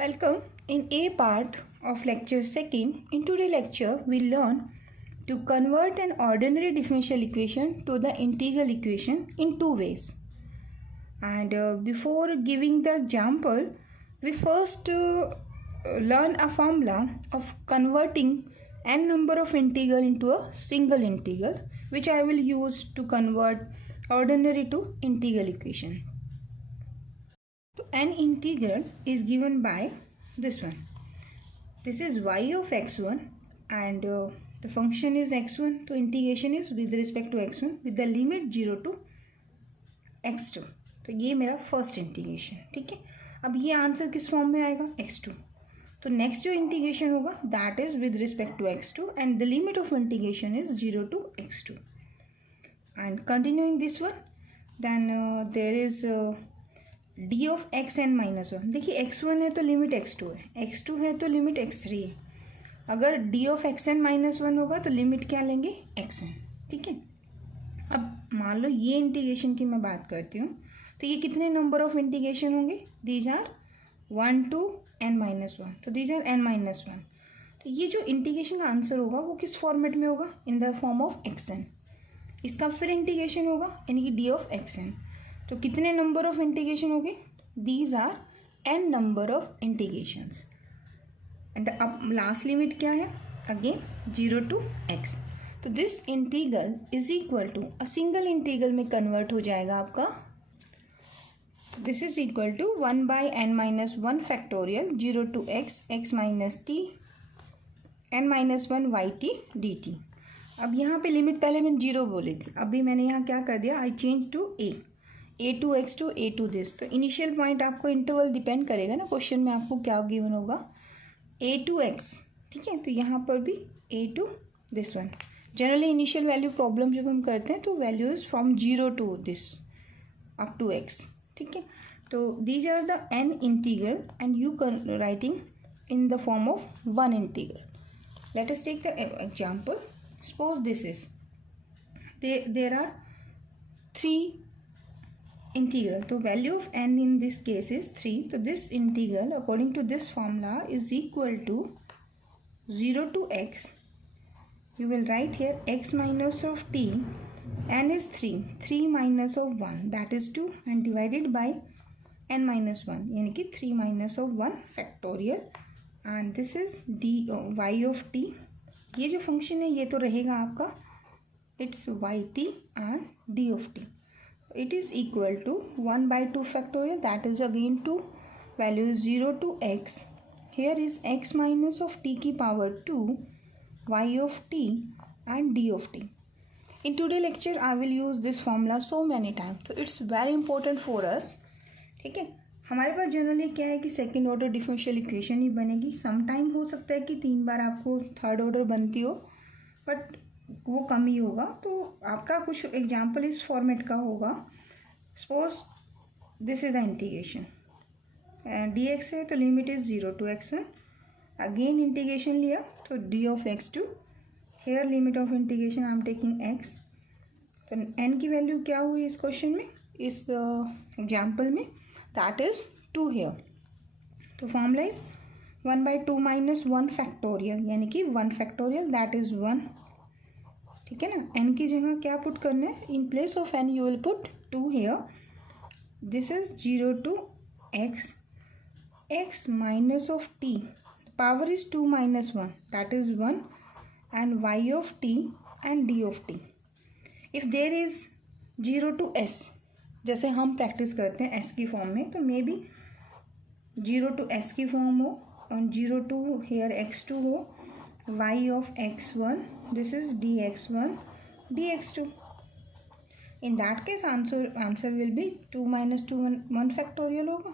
Welcome. In A part of lecture 2nd, in today's lecture we learn to convert an ordinary differential equation to the integral equation in two ways. And before giving the example, we first learn a formula of converting n number of integral into a single integral, which I will use to convert ordinary to integral equation. So an integral is given by this one. This is y of x1 and the function is x1. So integration is with respect to x1 with the limit 0 to x2. तो ये मेरा first integration, ठीक है. अब ये answer किस form में आएगा, x2. तो नेक्स्ट जो इंटीग्रेशन होगा that is with respect to x2 and the limit of integration is 0 to x2. And continuing this one, then there is d of x n minus one. देखिए x1 है तो limit x2 है, x2 है तो limit x3 है. अगर d of x n minus one होगा तो लिमिट क्या लेंगे, xn, ठीक है. अब मान लो ये इंटीग्रेशन की मैं बात करती हूँ, तो ये कितने नंबर ऑफ इंटीग्रेशन होंगे, these are 1 to n minus one. तो these are n minus one. तो ये जो इंटीग्रेशन का आंसर होगा वो किस फॉर्मेट में होगा, इन द फॉर्म ऑफ xn. इसका फिर इंटीग्रेशन होगा यानी कि डी ऑफ xn. तो कितने नंबर ऑफ इंटीग्रेशन हो गए, these are n number of integrations. And अब लास्ट लिमिट क्या है, अगेन 0 टू x. तो this integral is equal to a single integral में कन्वर्ट हो जाएगा आपका. This is equal to 1 by n minus one factorial 0 to x minus t n minus one y t d t. अब यहाँ पे limit पहले मैंने 0 बोली थी, अभी मैंने यहाँ क्या कर दिया, I change to a to x to a to this. तो इनिशियल पॉइंट आपको इंटरवल डिपेंड करेगा ना, क्वेश्चन में आपको क्या गिवन होगा, a टू x, ठीक है. तो यहाँ पर भी a to this one. Generally initial value problem जब हम करते हैं तो value is from 0 to this up to x, ठीक है. तो these are the n integral and you writing in the form of one integral. Let us take the example. Suppose this is there are 3 integral. तो value of n in this case is 3. So this integral according to this formula is equal to 0 to x. You will write here x minus of t, n is 3, 3 minus of 1 that is 2 and divided by n minus 1 यानी कि 3 minus of 1 factorial and this is d y of t. ये जो function है ये तो रहेगा आपका, it's yt and d of t. It is equal to 1 by 2 factorial that is again 2, value is 0 to x. Here is x minus of t की power 2, y of t and d of t. In today's lecture I will use this formula so many times, so it's very important for us, ठीक है. हमारे पास generally क्या है कि second order differential equation ही बनेगी. Some time हो सकता है कि 3 बार आपको थर्ड ऑर्डर बनती हो, बट वो कम ही होगा. तो आपका कुछ एग्जाम्पल इस फॉर्मेट का होगा. Suppose this is the integration d x है तो limit is 0 to x1. Again integration लिया तो d of x2. Here limit of integration I am taking x. तो n की वैल्यू क्या हुई इस क्वेश्चन में, इस एग्जाम्पल में, दैट इज 2 हेयर. तो formula is 1 by 2 minus 1 factorial यानी कि 1 फैक्टोरियल दैट इज 1, ठीक है ना. n की जगह क्या पुट करना है, in place of n you will put 2 here. This is 0 to x minus of t, power is 2 minus 1 that is 1 and y of t and d of t. If there is 0 to s, जैसे हम practice करते हैं s की form में, तो may be 0 to s की form हो और 0 टू हेयर x2 हो, y of x1, this is dx1 dx2. In that case answer will be 2 minus 2 1 factorial होगा.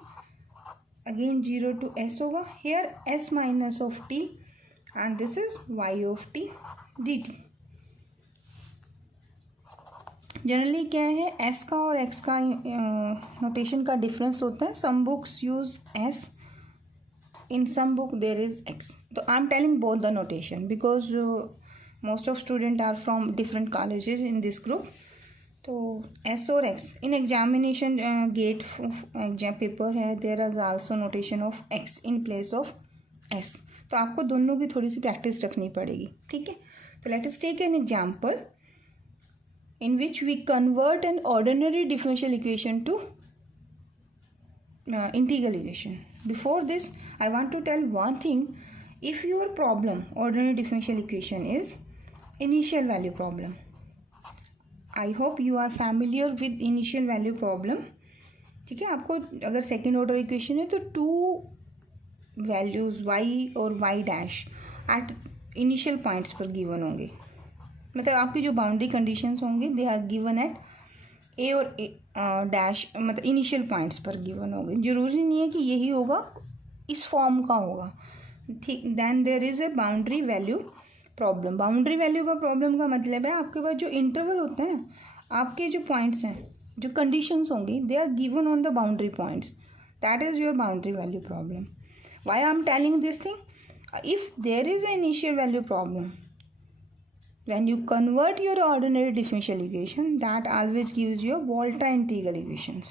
Again 0 to s होगा, here s minus of t and this is y of t dt. Generally क्या है, s का और x का notation का difference होता है. Some books use s, in some book there is x. So I am telling both the notation because most of students are from different colleges in this group. तो S और X in examination GATE exam paper है, there is also notation of X in place of S. तो आपको दोनों की थोड़ी सी practice रखनी पड़ेगी, ठीक है। तो let us take an example in which we convert an ordinary differential equation to integral equation. Before this, I want to tell one thing. If your problem, ordinary differential equation, is initial value problem, I hope you are familiar with initial value problem. ठीक है, आपको अगर second order equation है तो to values y और y dash at initial points पर given होंगे। मतलब आपकी जो बाउंड्री कंडीशंस होंगे दे आर गिवन एट ए और ए डैश, मतलब इनिशियल पॉइंट्स पर गिवन होंगे। जरूरी नहीं है कि यही होगा, इस फॉर्म का होगा, ठीक। Then there is a boundary value problem. Boundary value का प्रॉब्लम का मतलब है आपके पास जो इंटरवल होता है ना, आपके जो पॉइंट्स हैं, जो कंडीशंस होंगी they are given on the boundary points, that is your boundary value problem. Why I am telling this thing? If there is a initial value problem, when you convert your ordinary differential equation, that always gives you Volta integral equations.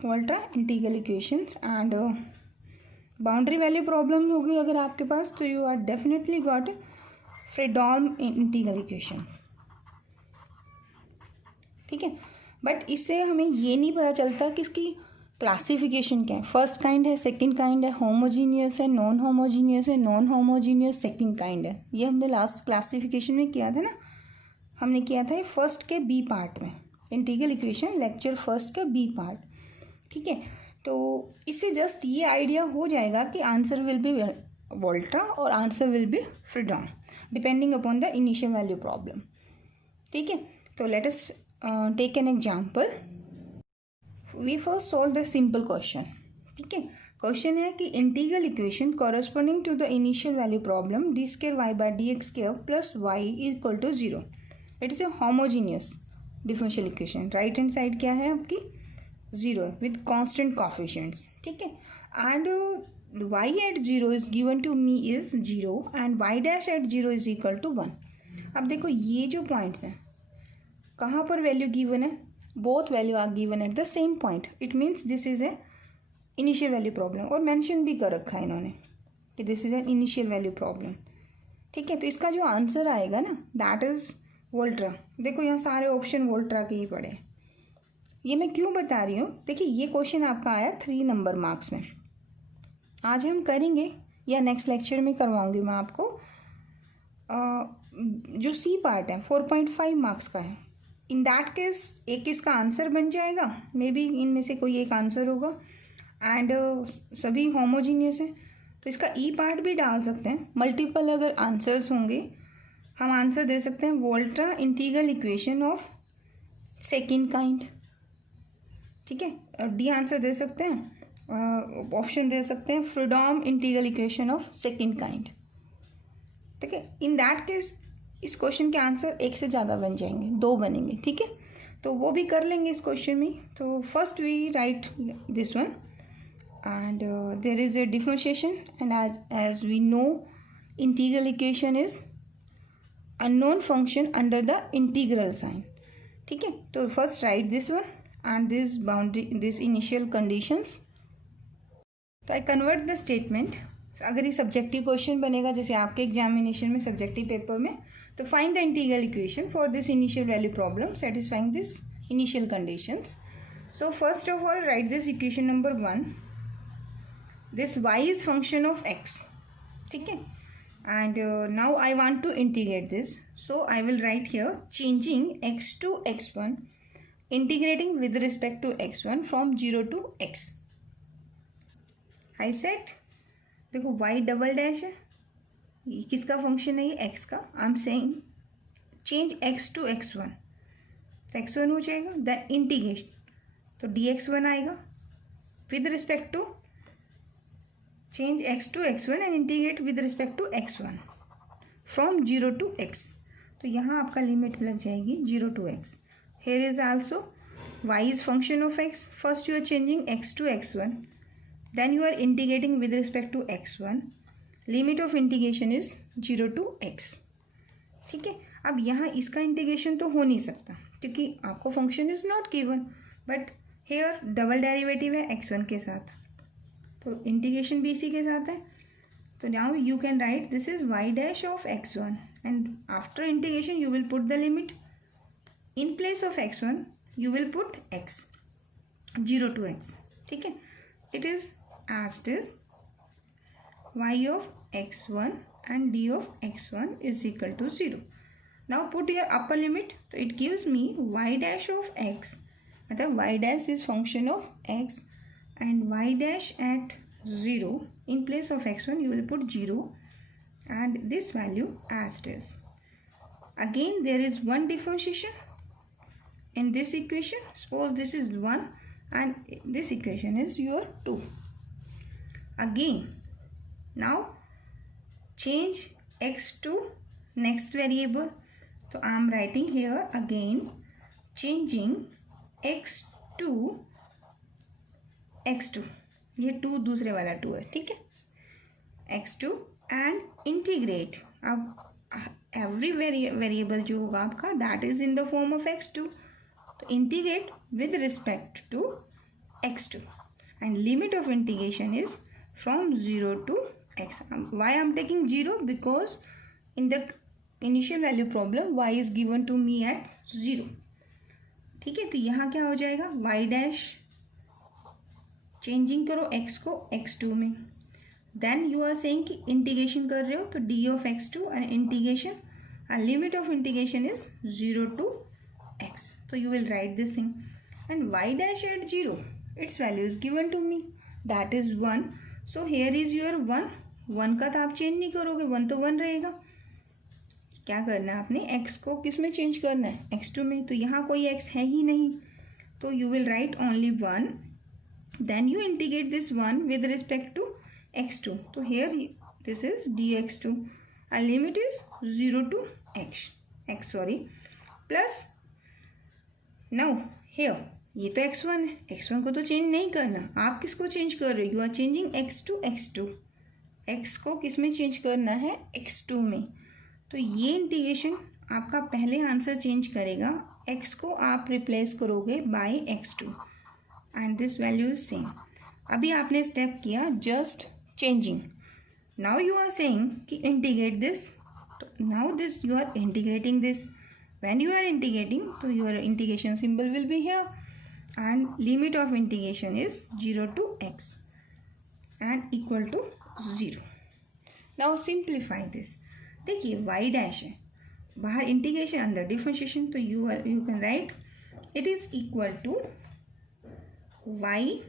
Volta integral equations and boundary value problem होगी अगर आपके पास, तो you are definitely got Fredholm integral equation, ठीक है। But इससे हमें ये नहीं पता चलता कि इसकी क्लासिफिकेशन क्या है। फर्स्ट काइंड है, सेकंड काइंड है, होमोजीनियस है, नॉन होमोजीनियस है, नॉन होमोजीनियस सेकंड काइंड है। ये हमने लास्ट क्लासिफिकेशन में किया था ना, हमने किया था फर्स्ट के बी पार्ट में, इंटीग्रल इक्वेशन लेक्चर फर्स्ट का बी पार्ट, ठीक है। तो इससे जस्ट ये आइडिया हो जाएगा कि आंसर विल बी वोल्टा और answer will be Fredholm depending upon the initial value problem, ठीक है। तो let us take an example. We first solve the simple question, ठीक है। क्वेश्चन है कि integral equation corresponding to the initial value problem D square Y by D X square plus Y equal to 0, it is a homogeneous differential equation. Right hand side क्या है आपकी 0 है with constant coefficients, ठीक है। And y at 0 is given to me is 0 and y dash at 0 is equal to 1। अब देखो ये जो पॉइंट्स हैं कहाँ पर वैल्यू गिवन है, both value are given at the same point, it means this is a initial value problem. और mention भी कर रखा है इन्होंने कि this is an initial value problem, ठीक है। तो इसका जो आंसर आएगा ना दैट इज वोल्ट्रा। देखो यहाँ सारे ऑप्शन वोल्ट्रा के ही पड़े। ये मैं क्यों बता रही हूँ, देखिए ये क्वेश्चन आपका आया 3 नंबर मार्क्स में। आज हम करेंगे या नेक्स्ट लेक्चर में करवाऊंगी मैं आपको जो सी पार्ट है 4.5 मार्क्स का है। इन दैट केस एक इसका आंसर बन जाएगा, मे बी इनमें से कोई एक आंसर होगा एंड सभी होमोजीनियस है, तो इसका ई पार्ट भी डाल सकते हैं। मल्टीपल अगर आंसर्स होंगे हम आंसर दे सकते हैं Volterra integral equation of second kind, ठीक है। डी आंसर दे सकते हैं, ऑप्शन दे सकते हैं Fredholm integral equation of second kind, ठीक है। इन दैट केस इस क्वेश्चन के आंसर एक से ज़्यादा बन जाएंगे, 2 बनेंगे, ठीक है। तो वो भी कर लेंगे इस क्वेश्चन में। तो first we write this one and there is a differentiation and as we know integral equation is unknown function under the integral sign, ठीक है। तो first write this one and this boundary this initial conditions. तो I convert the statement. अगर ये subjective question बनेगा जैसे आपके examination में सब्जेक्टिव पेपर में, तो find the integral equation for this initial value problem satisfying this initial conditions. So first of all write this equation number 1, this y is function of x, ठीक है। And now I want to integrate this, so I will write here changing x to x1, integrating with respect to x1 from 0 to x. I said देखो y double dash है, ये किसका function है, ये x का। I am saying change x to x1, तो x1 हो जाएगा द इंटीग्रेशन, तो dx1 आएगा with respect to change x to x1 and integrate with respect to x1 from 0 to x। तो यहाँ आपका लिमिट लग जाएगी 0 to x। Here is also y is function of x, first you are changing x to x1, then you are integrating with respect to x1, limit of integration is 0 to x, ठीक है। अब यहाँ इसका integration तो हो नहीं सकता क्योंकि आपको function is not given, but here double derivative है x1 के साथ, तो इंटीग्रेशन भी इसी के साथ है. तो now you can write this is y dash of x1 and after integration you will put the limit. In place of x1 you will put x 0 to x. ठीक है, it is as it is y of x1 and d of x1 is equal to 0. Now put your upper limit, so it gives me y dash of x, मतलब y dash is function of x and y dash at 0, in place of x1 you will put 0 and this value as it is. Again there is one differentiation in this equation. Suppose this is 1 and this equation is your 2. Again now change x to next variable, so I am writing here again changing x to x2, ये 2 दूसरे वाला 2 है. ठीक है, x2 and integrate. अब every variable जो होगा आपका that is in the form of x2, तो integrate with respect to x2 and limit of integration is from 0 to x. Why I am taking 0? Because in the initial value problem y is given to me at 0. ठीक है, तो यहाँ क्या हो जाएगा, y dash changing करो x को x2 में, देन यू आर सेइंग कि इंटीग्रेशन कर रहे हो तो d of x2 and integration and limit of integration is 0 to x. So you will write this thing and y dash at 0, its value is given to me, that is 1. So here is your 1. 1 का तो आप change नहीं करोगे, 1 तो 1 रहेगा. क्या करना है आपने, x को किस में चेंज करना है, x2 में. तो यहाँ कोई x है ही नहीं, तो you will write only 1. Then you integrate this 1 with respect to x2. So here this is dx2 and limit is 0 to x plus now here ये तो x1 है, x1 को तो चेंज नहीं करना. आप किसको चेंज कर रहे हो, you are changing x to x2. x को किस में चेंज करना है, x2 में. तो ये इंटीग्रेशन आपका पहले आंसर चेंज करेगा, x को आप रिप्लेस करोगे by x2 and this value is same. अभी आपने स्टेप किया just changing. Now you are saying कि इंटीग्रेट दिस, तो now this you are integrating this. When you are integrating तो your integration symbol will be here and limit of integration is 0 to x and equal to 0. Now simplify this. देखिए y dash है, बाहर integration अंदर differentiation, तो you can write it is equal to y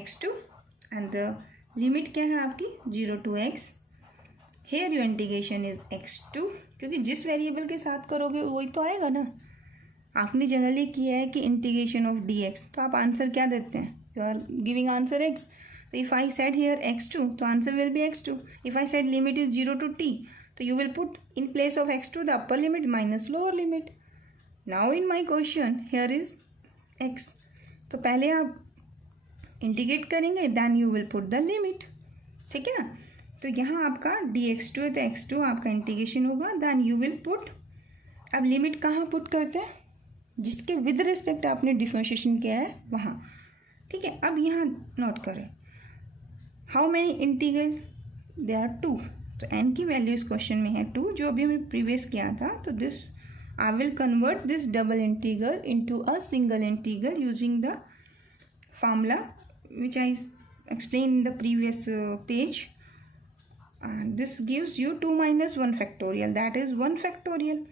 x2 and the limit क्या है आपकी 0 to x. Here your integration is x2, क्योंकि जिस वेरिएबल के साथ करोगे वही तो आएगा ना. आपने जनरली किया है कि इंटीग्रेशन ऑफ dx, तो आप आंसर क्या देते हैं, you are giving answer x. तो if I said here x2 तो answer will be x2. If I said limit is 0 to t तो you will put in place of x2 the upper limit minus lower limit. Now in my question here is x, तो पहले आप integrate करेंगे then you will put the limit. ठीक है ना, तो यहाँ आपका dx2 है तो x2 आपका इंटीग्रेशन होगा, देन यू विल पुट. अब लिमिट कहाँ पुट करते हैं, जिसके विद रिस्पेक्ट आपने डिफरेंशिएशन किया है वहाँ. ठीक है, अब यहाँ नोट करें how many integral, they are 2. तो n की वैल्यू इस क्वेश्चन में है 2, जो अभी हमने प्रीवियस किया था. तो this I will convert this double integral into a single integral using the formula which I explain in the previous page. This gives you 2 minus 1 factorial, that is 1 factorial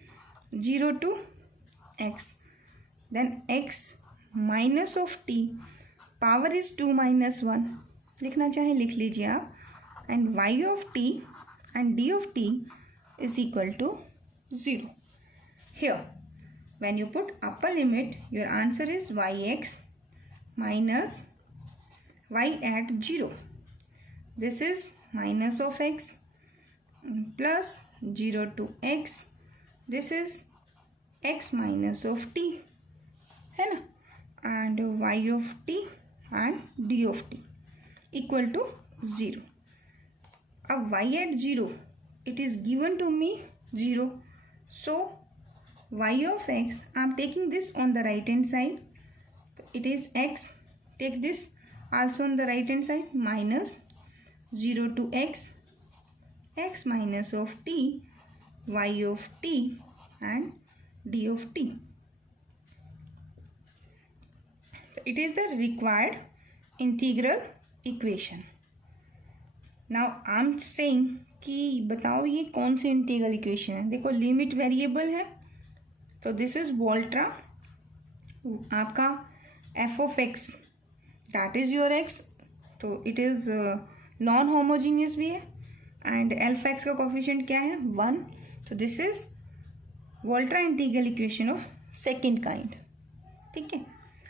0 to x. Then x minus of t, power is 2 minus 1, लिखना चाहे लिख लीजिए आप, and y of t and d of t is equal to 0. Here when you put upper limit your answer is yx minus y at 0. This is minus of x plus 0 to x. This is x minus of t है ना, and y of t and d of t equal to 0. अब y at 0 it is given to me 0. So y of x, I am taking this on the right hand side. It is x. Take this also on the right hand side, minus 0 to x, x minus of t, y of t and d of t. It is the required integral equation. Now I am saying कि बताओ ये कौन सी integral equation है. देखो limit variable है, तो this is Volterra. आपका F of x that is your x, तो इट इज नॉन होमोजीनियस भी है. एंड एल्फा एक्स का कोफिशिएंट क्या है, 1. तो this is Volterra integral equation of second kind. ठीक है,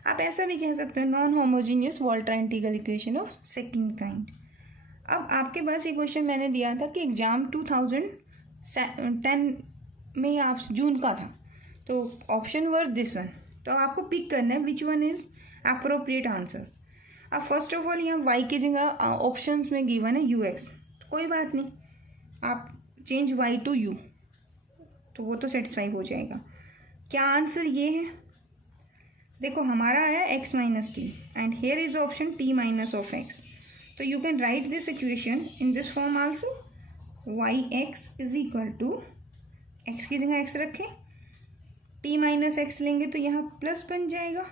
आप ऐसा भी कह सकते हो non homogeneous Volterra integral equation of second kind. अब आपके पास ये क्वेश्चन मैंने दिया था कि एग्ज़ाम 2010 में आप जून का था, तो ऑप्शन वर दिस वन. तो आपको पिक करना है which one is appropriate answer. अब फर्स्ट ऑफ ऑल यहाँ वाई की जगह ऑप्शंस में गिवन है यू एक्स, तो कोई बात नहीं, आप चेंज वाई टू यू, तो वो तो सेटिस्फाई हो जाएगा. क्या आंसर ये है, देखो हमारा है X minus T and here is option T minus of X. तो you can write this equation in this form also. Y x is equal to, X की जगह एक्स रखें, टी माइनस एक्स लेंगे तो यहाँ प्लस बन जाएगा.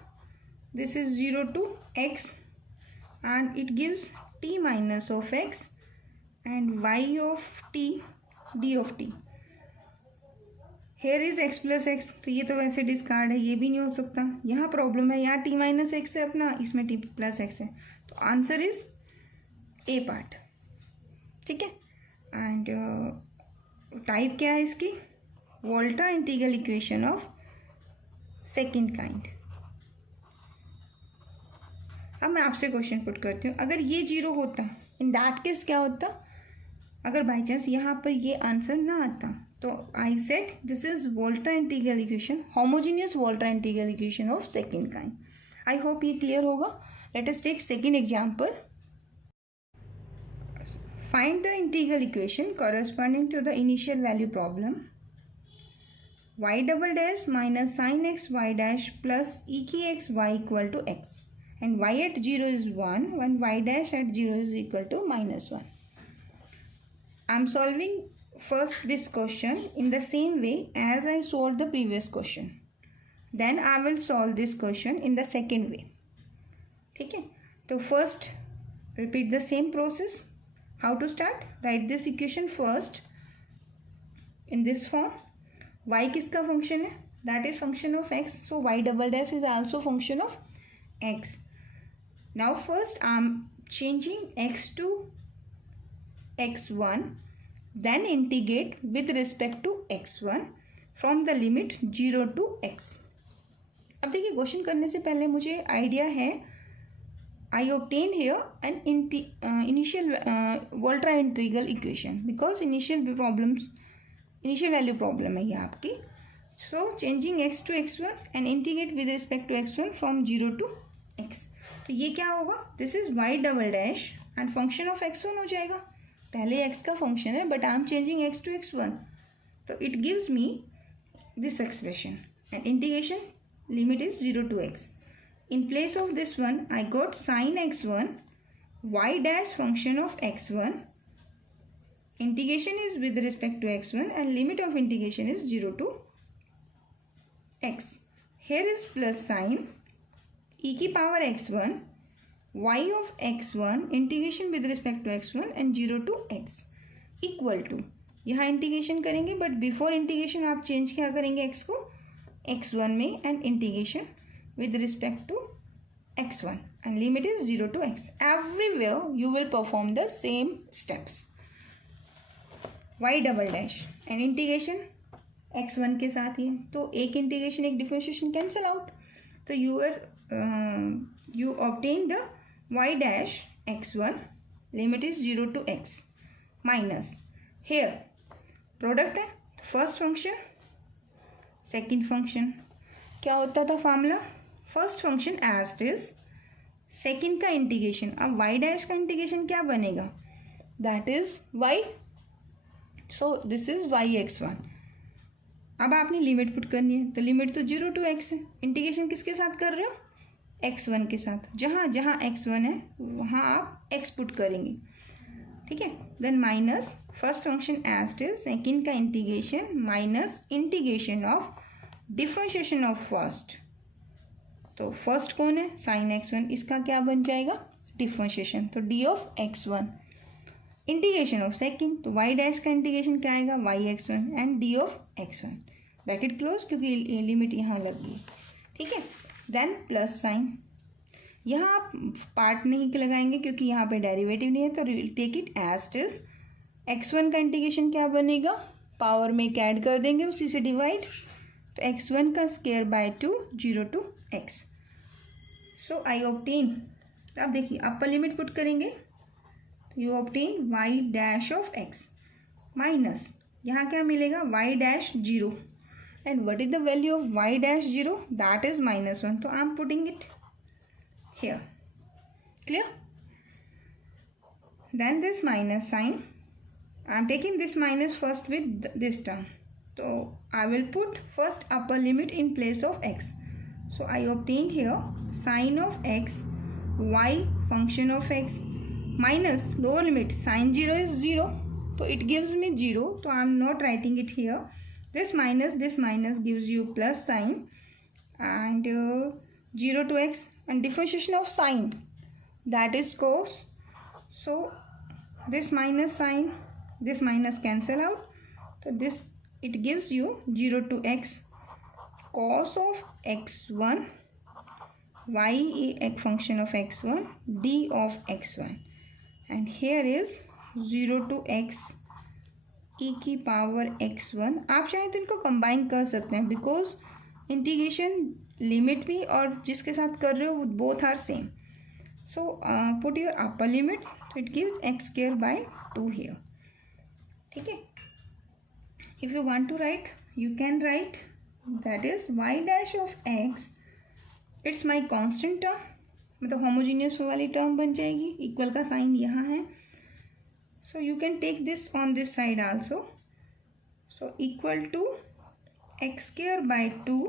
This is 0 to x and it gives t minus of x and y of t d of t. Here is x plus x, तो ये तो वैसे डिस्कार्ड है, ये भी नहीं हो सकता. यहाँ प्रॉब्लम है, यहाँ टी माइनस एक्स है अपना, इसमें टी प्लस एक्स है, तो आंसर इज ए पार्ट. ठीक है, एंड टाइप क्या है इसकी, Volterra integral equation of second kind. अब मैं आपसे क्वेश्चन पुट करती हूँ, अगर ये 0 होता, इन दैट केस क्या होता, अगर बाई चांस यहाँ पर ये आंसर ना आता, तो I set this is Volterra integral equation, homogeneous Volterra integral equation of second kind. I hope ये क्लियर होगा. Let us take second example. Find the integral equation corresponding to the initial value problem. Y double dash minus sin x y dash plus e k x y equal to x. And y at 0 is 1 when y dash at 0 is equal to minus 1. I am solving first this question in the same way as I solved the previous question. Then I will solve this question in the second way. ठीक है, तो first repeat the same process. How to start? Write this equation first in this form. Y किसका function है? That is function of x. So y double dash is also function of x. Now first I am changing x to x1, then integrate with respect to x1 from the limit 0 to x. अब देखिए question करने से पहले मुझे idea है, I obtained here an initial Volterra integral equation because initial value problem है ये आपकी. So changing x to x1 and integrate with respect to x1 from 0 to x. तो ये क्या होगा, this is y double dash and function of x1 हो जाएगा. पहले x का function है but I am changing x to x1, तो it gives me this expression and integration limit is 0 to x. In place of this one, I got sin x1, y dash function of x1. Integration is with respect to x1 and limit of integration is 0 to x. Here is plus sign e की power x1, y of x1 integration with respect to x1 and 0 to x equal to. यहाँ integration करेंगे but before integration आप change क्या करेंगे x को x1 में and integration with respect to x1 and limit is 0 to x. Everywhere you will perform the same steps. Y double dash and integration x1 के साथ ही है, तो एक इंटीग्रेशन एक डिफरेंशिएशन कैंसिल आउट, तो you obtain the y dash x1 limit is 0 to x minus here product है first function second function. क्या होता था formula, first function as it is, second का इंटीग्रेशन. अब y डैश का integration क्या बनेगा, that is y. So this is y x1 अब आपने लिमिट पुट करनी है, तो लिमिट तो 0 to x है। इंटीग्रेशन किसके साथ कर रहे हो? x1 के साथ। जहाँ जहाँ x1 है वहाँ आप x पुट करेंगे, ठीक है। Then minus first function as it is, second का integration minus integration of differentiation of first. तो फर्स्ट कौन है? साइन x1, इसका क्या बन जाएगा? डिफरेंशिएशन, तो d of x1। Integration of second, तो y डैश का इंटीग्रेशन क्या आएगा? y(x1) and d of x1, bracket close, क्योंकि लिमिट यहाँ लगी है, ठीक है। देन प्लस साइन, यहाँ आप पार्ट नहीं लगाएंगे क्योंकि यहाँ पे डेरिवेटिव नहीं है, तो take it as it is. x1 का इंटीग्रेशन क्या बनेगा? पावर में ऐड कर देंगे, उसी से डिवाइड, तो x1 का square by 2, 0 to x। So I obtain, आप देखिए अपर लिमिट पुट करेंगे तो you obtain y dash of x minus यहाँ क्या मिलेगा? y dash 0, and what is the value of y dash 0? That is -1, तो I am putting it here. Clear? Then this minus sign, I am taking this minus first with this term, so I will put first upper limit in place of x. So I obtain here sine of x, y function of x, minus lower limit, sine 0 is 0, so it gives me 0, so I am not writing it here. This minus gives you plus sign, and 0 to x, and differentiation of sine, that is cos. So this minus sign, this minus cancel out, so this it gives you 0 to x cos of x1, y a function of x1, d of x1, and here is 0 to x e की power x1। आप चाहें तो इनको combine कर सकते हैं, because integration limit भी और जिसके साथ कर रहे हो both are same. So put your upper limit, तो it gives x square by 2 here, ठीक है। If you want to write, you can write that is y dash of x, it's my constant term, मतलब homogeneous वाली term बन जाएगी, equal का sign यहाँ है। So you can take this on this side also, so equal to x square by 2,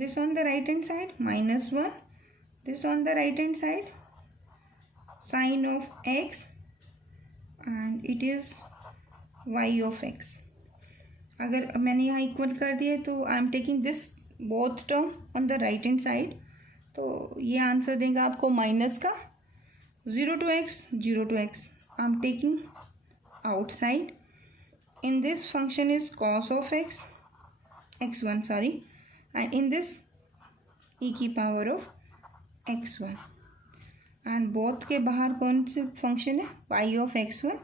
this on the right hand side -1, this on the right hand side sine of x, and it is y of x। अगर मैंने यहाँ equal कर दिया तो आई am taking this both term on the right hand side, तो ये answer देगा आपको माइनस का 0 to x, 0 to x, I am taking outside. In this function is cos of x, x1 sorry, and in this e की power of x1, and both के बाहर कौन से फंक्शन है? y of x1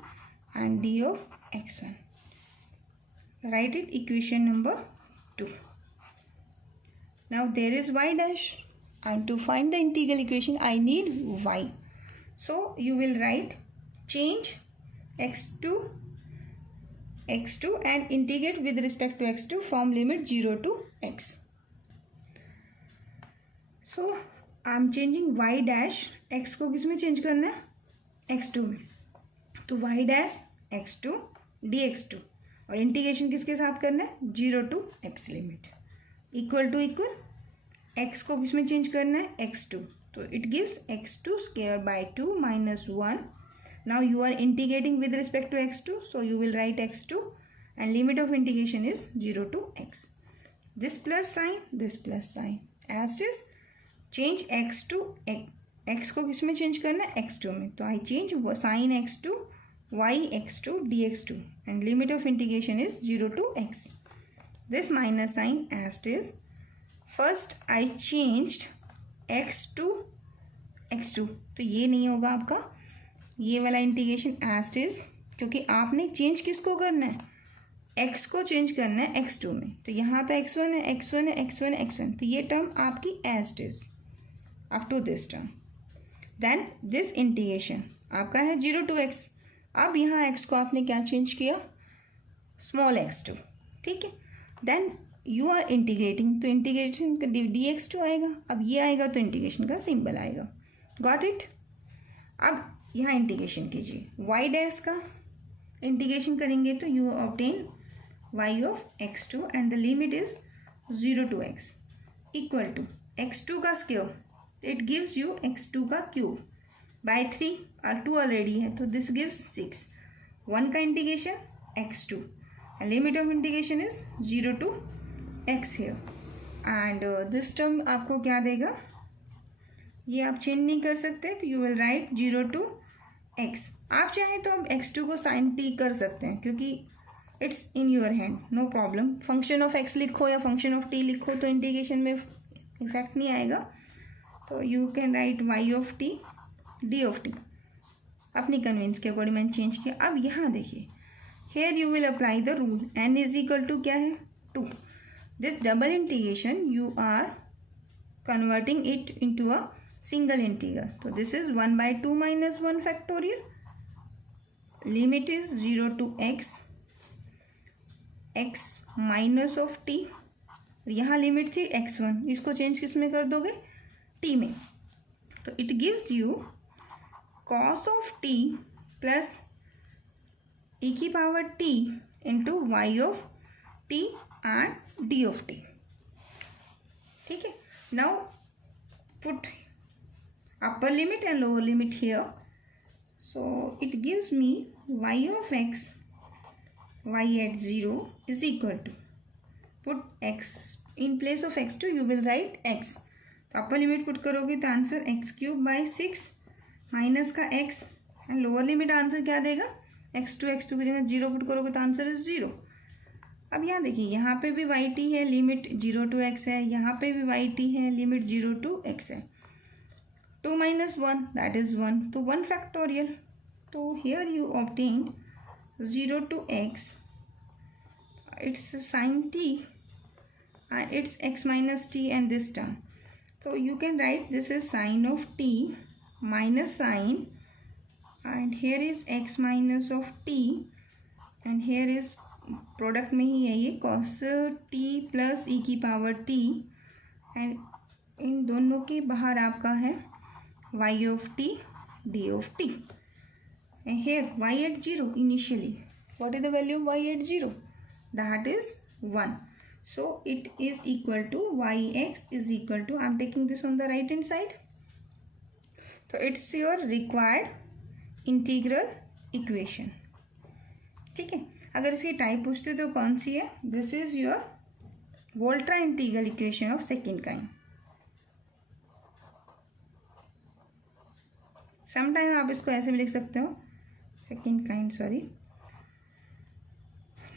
and d of x1। Write it, equation number 2। Now there is y dash, and to find the integral equation I need y, so you will write change x2 and integrate with respect to x2 from limit 0 to x. So I am changing y dash, x को किस में change करना है? x2 में, तो y dash x2 dx2, और integration किसके साथ करना है? 0 to x limit, equal to x को किस में चेंज करना है? x2, तो it gives x2 square by 2 minus 1। Now you are integrating with respect to x2, so you will write x2, and limit of integration is 0 to x. This plus sign, this plus sign, as is change x to x को किस में change करना है? x2 में, तो I change sin x2, y x2 dx2, and limit of integration is 0 to x. This minus sign as it is. First I changed x to x2, तो ये नहीं होगा आपका, ये वाला इंटीग्रेशन एज इज, क्योंकि आपने चेंज किसको करना है? x को चेंज करना है x2 में, तो यहाँ तो x1 है, x1 है, x1 है, x1, तो ये टर्म आपकी as is up to this term. Then this integration आपका है 0 to x, अब यहाँ x को आपने क्या चेंज किया? स्मॉल x2, ठीक है। देन यू आर इंटीग्रेटिंग, तो इंटीग्रेशन का dx2 आएगा, अब ये आएगा तो इंटीग्रेशन का सिंबल आएगा। Got it? अब यहाँ इंटीग्रेशन कीजिए, y डैश का इंटीग्रेशन करेंगे तो you obtain y of x2 and the limit is 0 to x equal to x2 का square, it gives you x2 का क्यूब by 3 और 2 ऑलरेडी है तो this gives 6. 1 का integration x2 and limit of integration is 0 to x here and this term आपको क्या देगा, ये आप चेंज नहीं कर सकते तो you will write 0 to x. आप चाहें तो अब x2 को sin t कर सकते हैं क्योंकि it's in your hand, no problem. Function of x लिखो या फंक्शन ऑफ t लिखो तो इंटीग्रेशन में इफेक्ट नहीं आएगा. तो you can write y of t d of t. अपनी कन्वेंस के अकॉर्डिंग मैंने चेंज किया. अब यहाँ देखिए, here you will apply the rule n is equal to क्या है 2. This double integration you are converting it into a single integral. तो this is 1/2 minus 1 factorial. Limit is 0 to x minus of t. यहाँ limit थी x1, इसको change किस में कर दोगे t में. तो it gives you cos of t plus e की power t into y of t and d of t. ठीक है. Now put upper limit and lower limit here. So it gives me y of x, y at 0 is equal to, put x in place of x2 you will write x. तो upper limit put करोगे तो answer x cube by 6 minus का x and lower limit answer क्या देगा x2 की जगह 0 put करोगे तो आंसर इज 0. अब यहाँ देखिए, यहाँ पे भी y t है, लिमिट 0 to x है, यहाँ पे भी y t है, लिमिट 0 to x है. 2 minus 1 that is 1, तो 1 factorial. तो here you obtained 0 to x, it's sin t and it's x minus t and this term. So you can write this is sin of t minus sin and here is x minus of t and here is product में ही है ये cos t plus e की power t and इन दोनों के बाहर आपका है y of t d of t and here y at 0 initially. What is the value of y at 0? That is 1. So it is equal to yx is equal to, I am taking this on the right hand side. So it's your required integral equation. ठीक है. अगर इसकी type पूछते तो कौन सी है, this is your Volterra integral equation of second kind. Sometime आप इसको ऐसे भी लिख सकते हो, second kind sorry,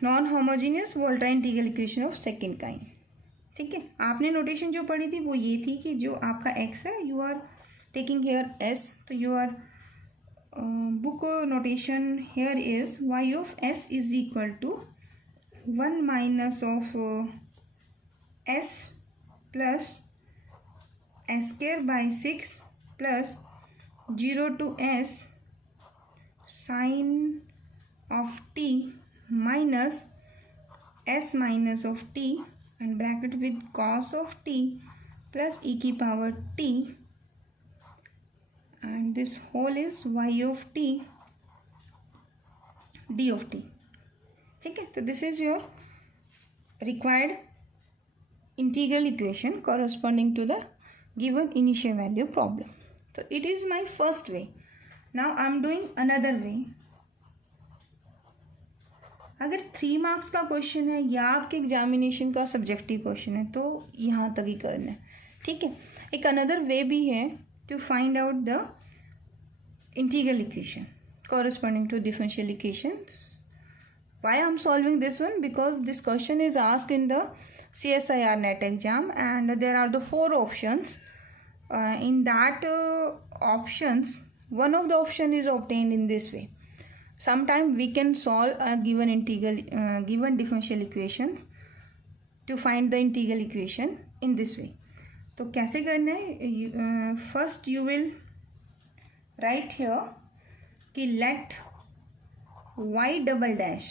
non homogeneous Volterra integral equation of second kind. ठीक है. आपने नोटेशन जो पढ़ी थी वो ये थी कि जो आपका x है you are taking here s, तो you are book notation here is y of s is equal to 1 minus of s plus s square by 6 plus 0 to s sin of t minus s minus of t and bracket with cos of t plus e की power t and this whole is y of t d of t. ठीक है. तो this is your required integral equation corresponding to the given initial value problem. तो it is my first way. Now I am doing another way. अगर 3 marks का question है या आपके examination का सब्जेक्टिव क्वेश्चन है तो यहाँ तक ही करना है. ठीक है. एक अनदर वे भी है to find out the integral equation corresponding to differential equations. Why I am solving this one? Because this question is asked in the CSIR NET exam and there are the 4 options. In that options, one of the option is obtained in this way. Sometimes we can solve a given integral, given differential equations to find the integral equation in this way. तो कैसे करना है, first you will write here कि let y double dash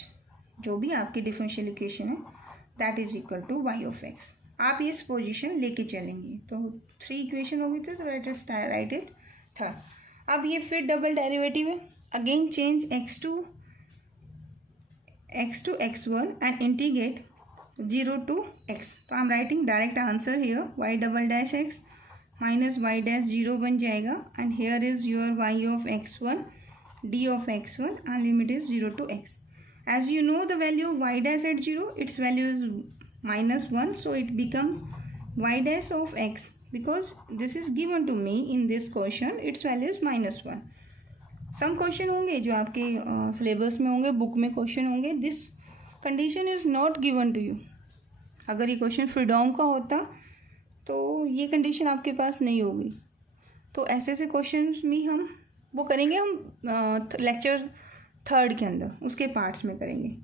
जो भी आपकी differential equation है that is equal to y of x. आप इस पोजीशन लेके चलेंगे तो 3 इक्वेशन होगी तो राइट इट थर्ड. अब ये फिर डबल डेरिवेटिव है, again change x2 x to x1 and integrate 0 to x. तो I am writing direct answer here y double dash x minus y dash 0 बन जाएगा and here is your y of x1 d of x1 and limit is 0 to x. As you know the value of y dash at 0, its value is minus 1, so it becomes y dash of x. Because this is given to me in this question, its value is minus 1. Some question होंगे जो आपके syllabus में होंगे, book में question होंगे, this condition is not given to you. अगर ये question freedom का होता तो ये कंडीशन आपके पास नहीं होगी. तो ऐसे ऐसे क्वेश्चन भी हम वो करेंगे, हम लेक्चर 3 के अंदर उसके पार्ट्स में करेंगे.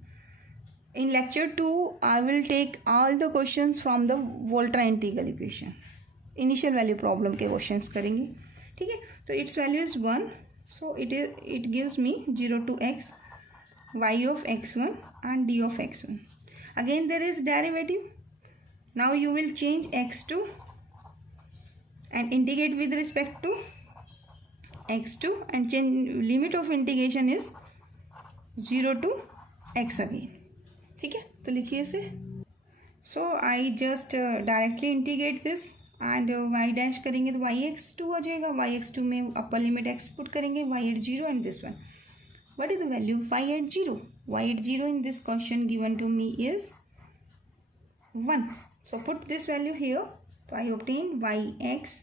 In lecture 2 I will take all the questions from the Volterra integral equation. Initial value problem के क्वेश्चंस करेंगे. ठीक है, तो it's value is 1. So it gives me 0 to x, y of x1 and d of x1. Again there is derivative. Now you will change x2 and integrate with respect to x2 and change limit of integration is 0 to x again. ठीक है, तो लिखिए इसे. So I just directly integrate this. And y dash करेंगे तो y(x2) आ जाएगा. y(x2) में अपर लिमिट x पुट करेंगे, y at 0 and this one. What is the value of y at 0? y at 0 in this question given to me is 1. So put this value here. तो I obtain yx.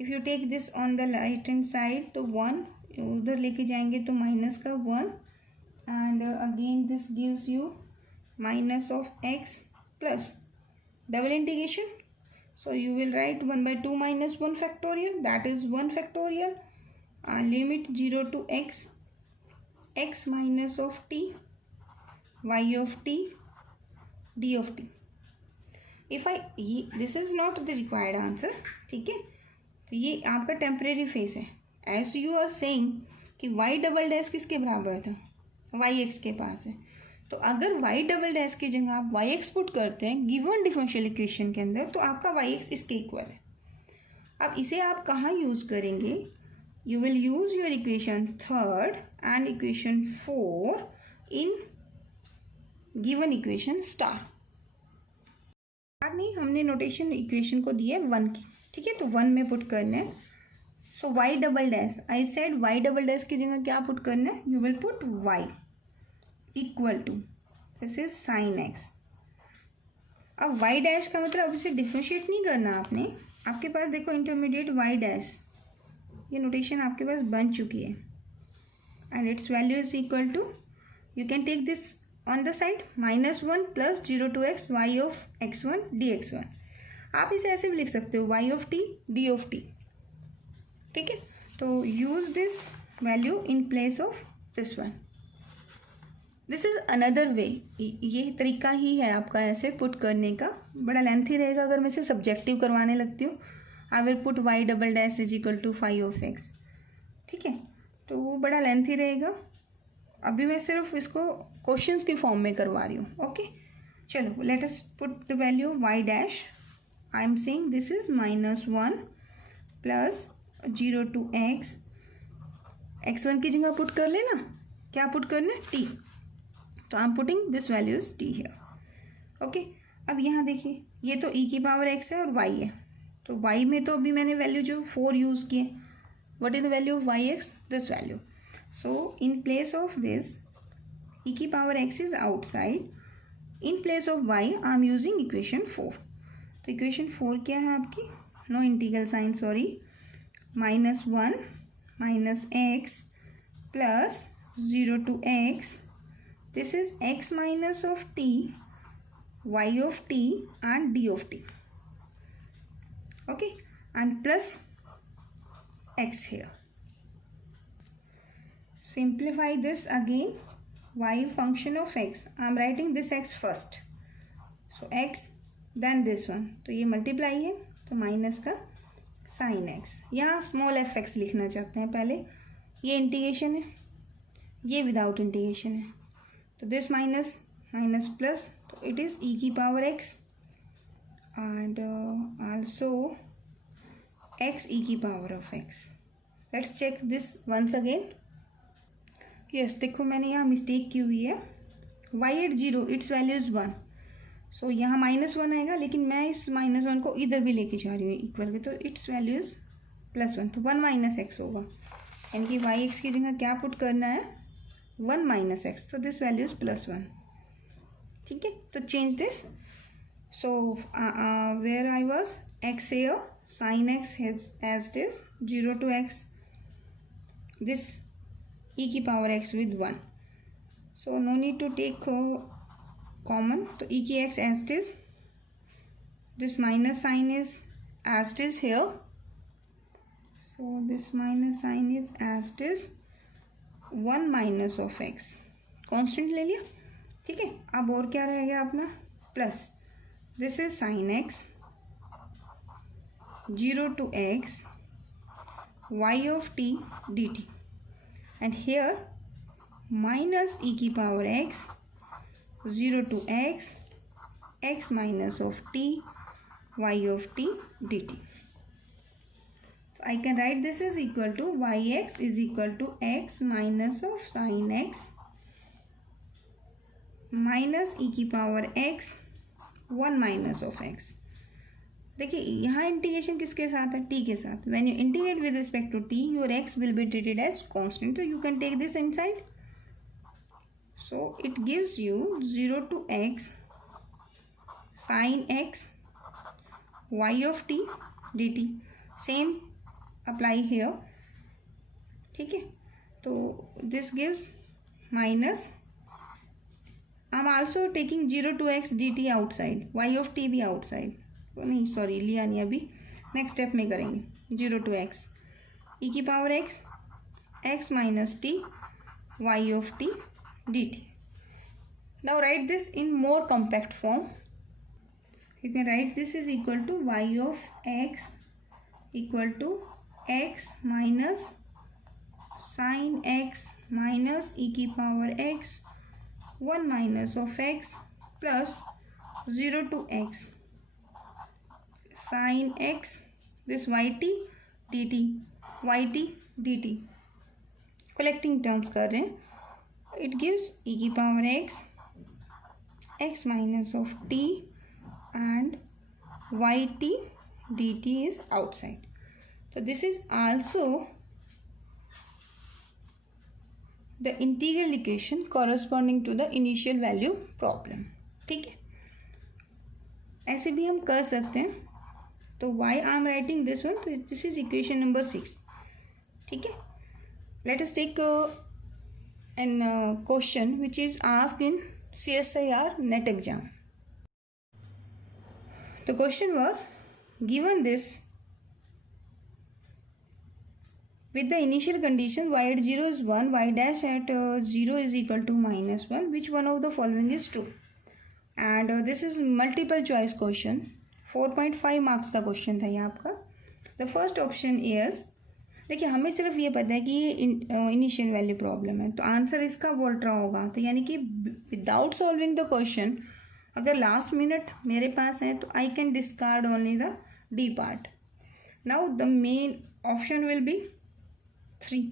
If you take this on the right hand side तो 1 उधर लेके जाएंगे तो minus का 1 and again this gives you minus of x plus double integration. So you will write 1 by 2 minus 1 factorial, that is 1 factorial, and limit 0 to x, x minus of t, y of t, d of t. If this is not the required answer. ठीक है, तो ये आपका temporary face है. As you are saying कि y double dash किसके बराबर था, y x के पास है. तो अगर y डबल डैश की जगह आप वाई एक्स पुट करते हैं गिवन डिफरेंशियल इक्वेशन के अंदर तो आपका वाई एक्स इसके इक्वल है. अब इसे आप कहाँ यूज़ करेंगे? You will use your equation 3 and equation 4 in given equation star. नहीं, हमने नोटेशन इक्वेशन को दिया है 1 की. ठीक है, तो 1 में पुट करना है. So y double dash, I said y double dash की जगह क्या पुट करना है? You will put y equal to this is sine x. अब y डैश का मतलब इसे डिफ्रेंशिएट नहीं करना आपने. आपके पास देखो इंटरमीडिएट y डैश, ये नोटेशन आपके पास बन चुकी है and its value is equal to, you can take this on the side -1 plus 0 to x y of x1 dx1. आप इसे ऐसे भी लिख सकते हो y of t d of t. ठीक है, तो use this value in place of this one. This is another way. ये तरीका ही है आपका ऐसे पुट करने का. बड़ा लेंथी रहेगा अगर मैं इसे सब्जेक्टिव करवाने लगती हूँ. I will put y double dash is equal to 5 of x. ठीक है, तो वो बड़ा लेंथी रहेगा. अभी मैं सिर्फ इसको क्वेश्चंस की फॉर्म में करवा रही हूँ. ओके, चलो let us put the value y dash. I am saying this is -1 plus 0 to x. x1 की जगह पुट कर लेना. क्या पुट करना है? t. तो I am putting this value is T here. Okay, अब यहाँ देखिए ये तो e की पावर x है और y है. तो y में तो अभी मैंने वैल्यू जो 4 यूज़ किए. What is the value of y x? This value. So in place of this e की power x is outside. In place of y I am using equation 4. तो इक्वेशन 4 क्या है आपकी? No integral sign, sorry. -1 minus x plus 0 to x. This is x minus of t, y of t and d of t. Okay, and plus x here. Simplify this again. Y function of x. I am writing this x first. So x then this one. तो ये multiply है तो minus का sign x. यहाँ small F x लिखना चाहते हैं पहले. ये इंटीग्रेशन है, ये विदाउट इंटीग्रेशन है. तो दिस माइनस माइनस प्लस, तो इट इज़ e की power x and also x e की power of x. Let's check this once again. Yes, देखो मैंने यहाँ मिस्टेक की हुई है. y at 0 its value is 1, so यहाँ -1 आएगा, लेकिन मैं इस -1 को इधर भी लेके जा रही हूँ इक्वल के, तो इट्स वैल्यू इज़ +1, तो 1 - x होगा, यानी कि वाई एक्स की जगह क्या पुट करना है 1 - x, तो दिस वैल्यू इज़ +1. ठीक है, तो change this. So where I was x here, sin x as it is 0 to x, this e की power x with 1, so no need to take common, तो e की x as it is, this minus sign is as it is here, so this minus sign is as it is 1 minus of x, constant ले लिया. ठीक है, अब और क्या रह गया अपना, plus this is sin x 0 to x y of t dt, and here minus e की power x 0 to x x minus of t y of t dt. So I can write this as equal to yx is equal to x minus of sin x minus e की power x 1 minus of x. देखिए यहाँ integration किसके साथ है, t के साथ. When you integrate with respect to t, your x will be treated as constant, तो you can take this inside. So it gives you 0 to x sin x y of t dt. Same apply here. ठीक है, तो this gives minus, I am also taking 0 to x dt outside, y of t भी outside, नहीं sorry लिया नहीं, अभी next step में करेंगे. 0 to x e की power x x minus t y of t dt. Now write this in more compact form. You can write this is equal to y of x equal to x minus sin x minus e की power x 1 minus of x plus 0 to x sin x this yt dt yt dt. Collecting terms कर रहे हैं. It gives e की power x x minus of t and yt dt is outside. So this is also the integral equation corresponding to the initial value problem. ठीक है, ऐसे भी हम कर सकते हैं. तो why I am writing this one, तो this is equation number 6. ठीक है, let us take an question which is asked in CSIR net exam. The question was given this with the initial condition y at 0 is 1, y dash at 0 is equal to -1, which one of the following is true. And this is multiple choice question, 4.5 marks का question था ये आपका. The first option is, देखिए हमें सिर्फ ये पता है कि ये इनिशियल वैल्यू प्रॉब्लम है, तो आंसर इसका वोल्ट्रा होगा. तो यानी कि विदाउट सॉल्विंग द क्वेश्चन अगर लास्ट मिनट मेरे पास है तो I can discard only the D part. Now the main option will be 3.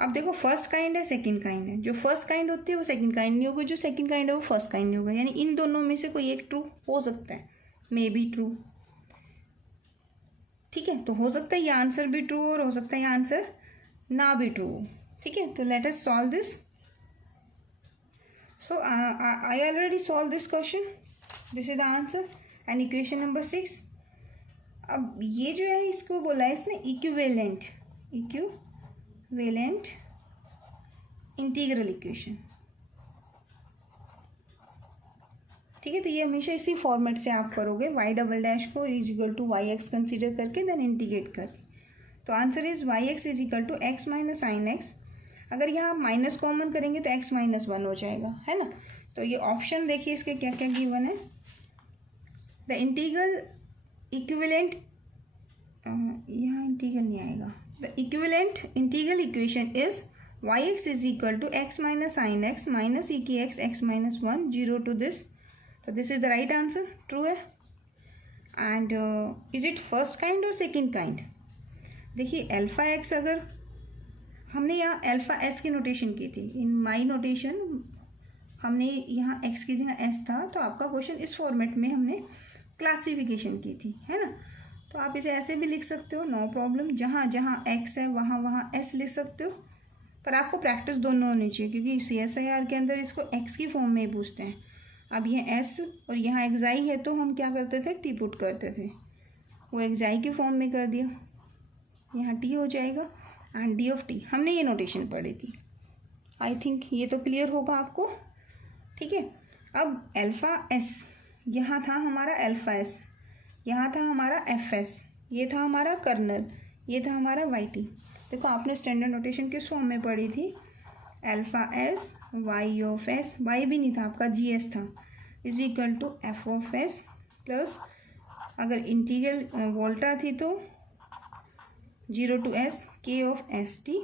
अब देखो फर्स्ट काइंड है सेकंड काइंड है, जो फर्स्ट काइंड होती है वो सेकंड काइंड नहीं होगी, जो सेकंड काइंड है वो फर्स्ट काइंड नहीं होगा, यानी इन दोनों में से कोई एक ट्रू हो सकता है, मे बी ट्रू. ठीक है, तो हो सकता है ये आंसर भी ट्रू और हो सकता है ये आंसर ना भी ट्रू हो. ठीक है, तो let us solve this. So I already solve this question, this is the answer and equation number 6. अब ये जो है इसको बोला है इसने इक्विवेलेंट इंटीग्रल इक्वेशन. ठीक है, तो ये हमेशा इसी फॉर्मेट से आप करोगे, y डबल डैश को is equal to y x consider करके देन इंटीग्रेट करके. तो answer is y x is equal to x minus sine x. अगर यहाँ आप माइनस कॉमन करेंगे तो x माइनस 1 हो जाएगा, है ना. तो ये ऑप्शन देखिए इसके क्या क्या गिवन है. द इंटीग्रल इक्विवेलेंट, यहाँ इंटीग्रल नहीं आएगा. The equivalent integral equation is y x is equal to x minus sine x minus e की एक्स माइनस 1 0 टू दिस. तो this is the right answer, true है. And is it first kind और second kind. देखिए alpha x, अगर हमने यहाँ alpha S की notation की थी, इन माई नोटेशन हमने यहाँ x की जगह s था, तो आपका क्वेश्चन इस फॉर्मेट में हमने क्लासिफिकेशन की थी, है ना। तो आप इसे ऐसे भी लिख सकते हो, नो प्रॉब्लम। जहाँ जहाँ x है वहाँ वहाँ s लिख सकते हो, पर आपको प्रैक्टिस दोनों होनी चाहिए, क्योंकि CSIR के अंदर इसको x की फॉर्म में ही पूछते हैं। अब ये s और यहाँ xi है, तो हम क्या करते थे, t पुट करते थे, वो xi की फॉर्म में कर दिया, यहाँ t हो जाएगा एंड d ऑफ t। हमने ये नोटेशन पढ़ी थी, आई थिंक ये तो क्लियर होगा आपको, ठीक है। अब अल्फ़ा s, यहाँ था हमारा अल्फ़ा s, यहाँ था हमारा fs, ये था हमारा कर्नल, ये था हमारा yt। देखो आपने स्टैंडर्ड नोटेशन किस फॉर्म में पढ़ी थी, alpha s y of s, y भी नहीं था आपका, gs था, is equal to f of s plus, अगर इंटीग्रल वोल्टा थी तो 0 to s k of st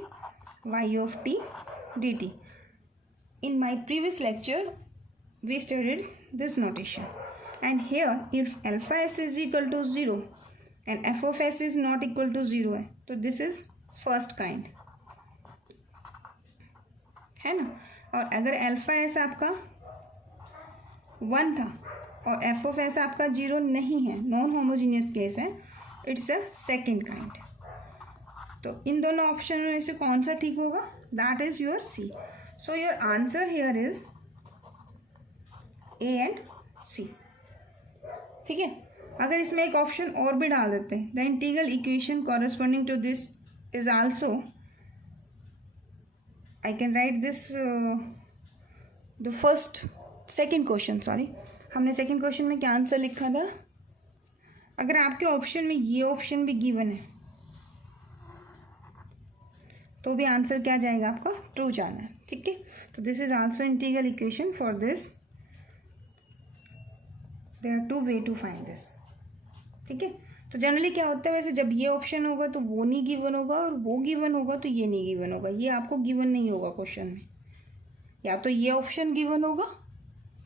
y of t dt. In my previous lecture we studied this notation, and here if alpha s is equal to 0 and f of s is not equal to 0 है, तो this is first kind, है ना। और अगर alpha S आपका 1 था और F of S आपका 0 नहीं है, नॉन होमोजीनियस केस है, इट्स अ सेकेंड काइंड। तो इन दोनों ऑप्शन में से कौन सा ठीक होगा, that is your C. So your answer here is A and C, ठीक है। अगर इसमें एक ऑप्शन और भी डाल देते हैं, the integral equation corresponding to this is also, I can write this the second question, sorry, हमने सेकेंड क्वेश्चन में क्या आंसर लिखा था। अगर आपके ऑप्शन में ये ऑप्शन भी गिवन है तो भी आंसर क्या जाएगा आपका, ट्रू जाना है, ठीक है। तो this is also integral equation for this, there are two way to find this, ठीक है। तो जनरली क्या होता है, वैसे जब ये ऑप्शन होगा तो वो नहीं गिवन होगा, और वो गिवन होगा तो ये नहीं गिवन होगा, ये आपको गिवन नहीं होगा क्वेश्चन में, या तो ये ऑप्शन गिवन होगा,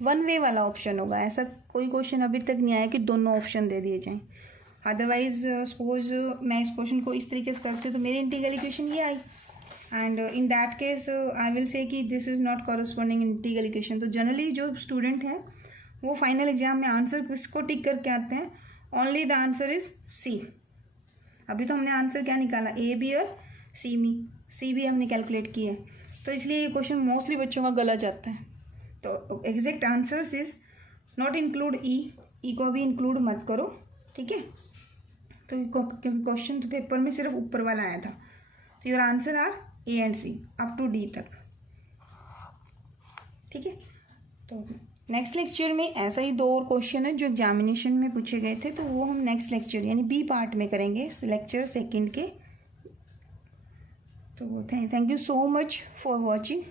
वन वे वाला ऑप्शन होगा। ऐसा कोई क्वेश्चन अभी तक नहीं आया कि दोनों ऑप्शन दे दिए जाएं। अदरवाइज सपोज मैं इस क्वेश्चन को इस तरीके से करती हूँ तो मेरी इंटीग्रल इक्वेशन ये आई, and in that case I will say कि this is not corresponding integral equation. तो जनरली जो स्टूडेंट हैं वो फाइनल एग्जाम में आंसर किसको टिक करके आते हैं, only the answer is C. अभी तो हमने आंसर क्या निकाला, ए बी और सी भी हमने कैलकुलेट किया है, तो इसलिए ये क्वेश्चन मोस्टली बच्चों का गलत जाता है। तो exact answers is not include e को भी इंक्लूड मत करो, ठीक है। तो क्योंकि क्वेश्चन तो पेपर में सिर्फ ऊपर वाला आया था, तो your answer are A and C up to D तक, ठीक है। तो नेक्स्ट लेक्चर में ऐसा ही 2 और क्वेश्चन है जो एग्जामिनेशन में पूछे गए थे, तो वो हम नेक्स्ट लेक्चर यानी बी पार्ट में करेंगे, लेक्चर सेकंड के। तो thank you so much for watching.